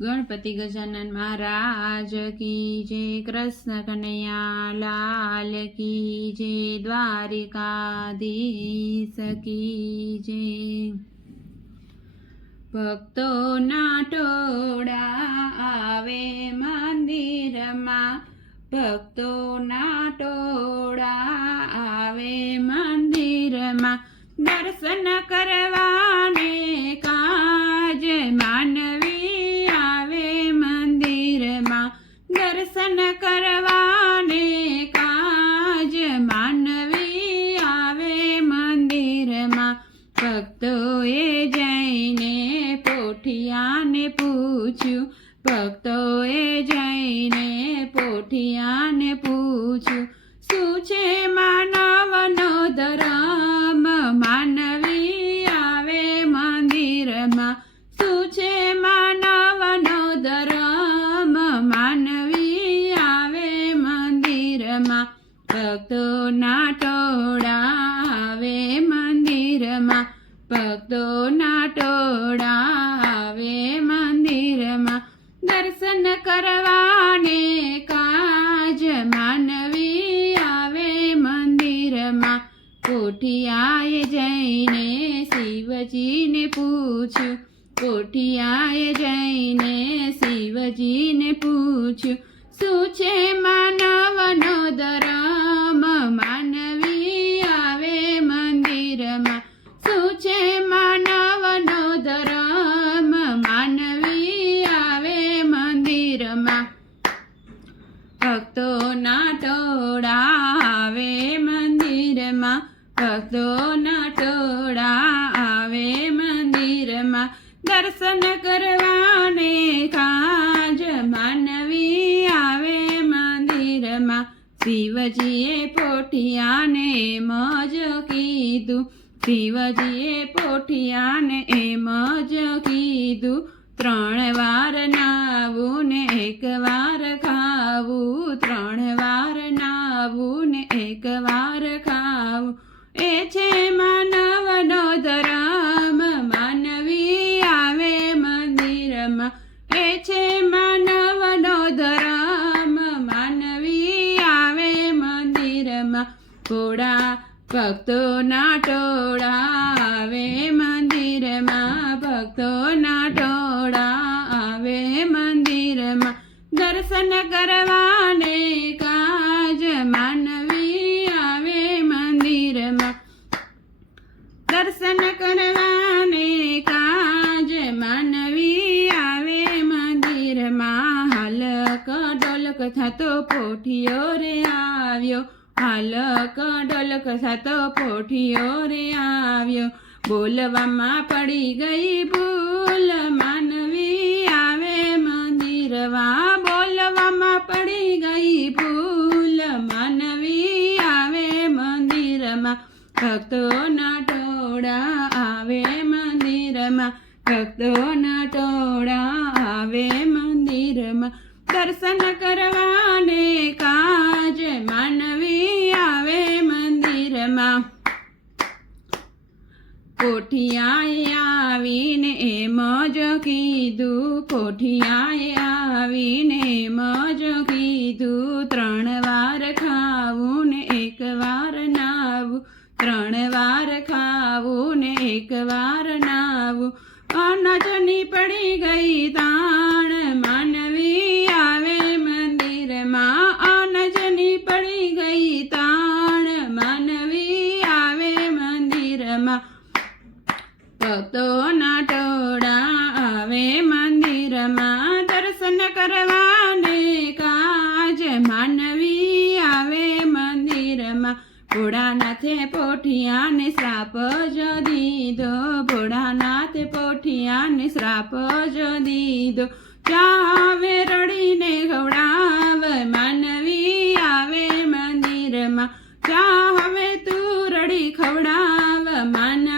ગણપતિ ગજાનન મહારાજ કી જય, કૃષ્ણ કનૈયા લાલ કી જય, દ્વારિકાધીશ કી જય. ભક્તોના ટોળા આવે મંદિરમાં. ભક્તોના ટોળા આવે મંદિરમાં. દર્શન કરવાને પોઠિયાને પૂછ્યું શું છે માનવનો ધર્મ? માનવી આવે મંદિરમાં. શું છે માનવનો ધર્મ? માનવી આવે મંદિરમાં. ભક્તોના ટોળા આવે મંદિરમાં. ભક્તોના ટોળા આવે મંદિરમાં. દર્શન કરવાને કાજ માનવી આવે મંદિરમાં. કોઠિયાએ જઈને શિવજીને પૂછ્યું. કોઠિયાએ જઈને શિવજીને પૂછ્યું. શું છે માનવનો ધર્મ? ભક્તોના ટોળા આવે મંદિરમાં. ભક્તોના ટોળા આવે મંદિરમાં. દર્શન કરવાને કાજ માનવી આવે મંદિરમાં. શિવજીએ પોઠિયાને મજ કીધું. શિવજીએ પોઠિયાને એમ જ કીધું. ત્રણ વાર નાવું ને એક વાર ખાવું. વાર ખાવું એ છે માનવનો ધર્મ. માનવી આવે મંદિરમાં. એ છે માનવનો ધર્મ. માનવી આવે મંદિરમાં. ઘોડા, ભક્તોના ટોળા આવે મંદિરમાં. ભક્તોના ટોળા આવે મંદિરમાં. દર્શન કરવાને ડોલક થતો પોઠિયો રે આવ્યો. હાલક ડોલક થતો પોઠિયો રે આવ્યો. બોલવામાં પડી ગઈ ભૂલ માનવી આવે મંદિરમાં. બોલવામાં પડી ગઈ ભૂલ માનવી આવે મંદિરમાં. ભક્તોના ટોળા આવે મંદિરમાં. ભક્તોના ટોળા આવે મંદિરમાં. દર્શન કરવાને કાજ માનવી આવે મંદિરમાં. કોઠિયાએ આવીને એમ જ કીધું, કોઠિયાએ આવીને એમ જ કીધું, ત્રણ વાર ખાવું ને એક વાર નાવું, ત્રણ વાર ખાવું ને એક વાર નાવું. અનજની પડી ગઈ તાણ ભક્તોના ટોળા આવે મંદિરમાં દર્શન કરવાને કાજ માનવી આવે મંદિરમાં. ભોળાનાથે પોઠિયાને શ્રાપ જ દીધો, ભોળાનાથે પોઠિયાને શ્રાપ જ દીધો. ચાવે રડીને ખવડાવ, માનવી આવે મંદિરમાં. ચાવે તું રડી ખવડાવ, માનવી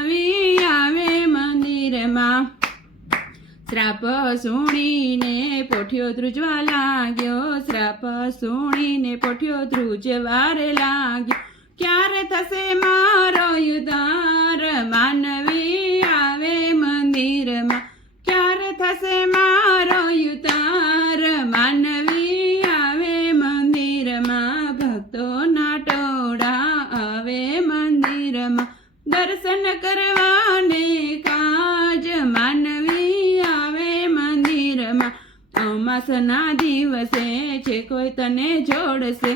શ્રાપ સુણીને પોઠ્યો ધ્રુજવા લાગ્યો. શ્રાપ સુણીને પોઠ્યો ધ્રુજવાર લાગ્યો. ક્યારે થશે મારો ઉદાર માનવી આવે મંદિરમાં. ક્યારે થશે મારો ઉતાર માનવી આવે મંદિરમાં. ભક્તોના ટોળા આવે મંદિરમાં. દર્શન કરે દિવસે છે કોઈ તને જોડશે?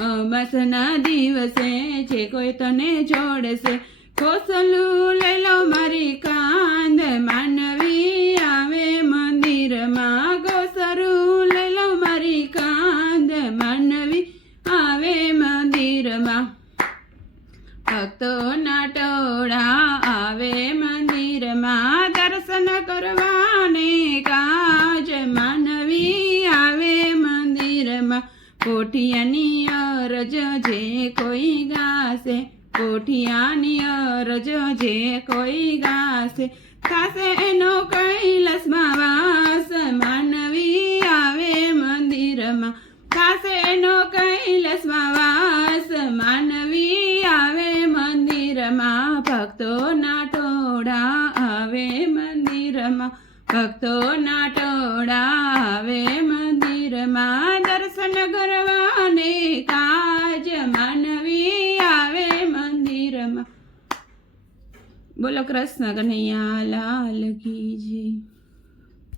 અમાસના દિવસે છે કોઈ તને જોડશે? કોસલું લઈ લો મારી કાંદ, માનવી આવે મંદિરમાં. કોસરું લઈ લો મારી કાંદ, માનવી આવે મંદિરમાં. ભક્તોના ટોળા આવે મંદિરમાં. દર્શન કરવાને કાજ, માનવી કોઠિયાની અરજ જે કોઈ ગાશે, કોઠિયાની અરજ જે કોઈ ગાશે થાશે એનો કૈલાસમાં વાસ, માનવી આવે મંદિરમાં. થાશે એનો કૈલાસમાં વાસ, માનવી આવે મંદિરમાં. ભક્તોના ટોળા આવે મંદિરમાં. ભક્તોના ટોળા આવે મંદિરમાં. દર્શન કરવાને કાજ માનવી આવે મંદિરમાં. બોલો કૃષ્ણ કનૈયા લાલ કી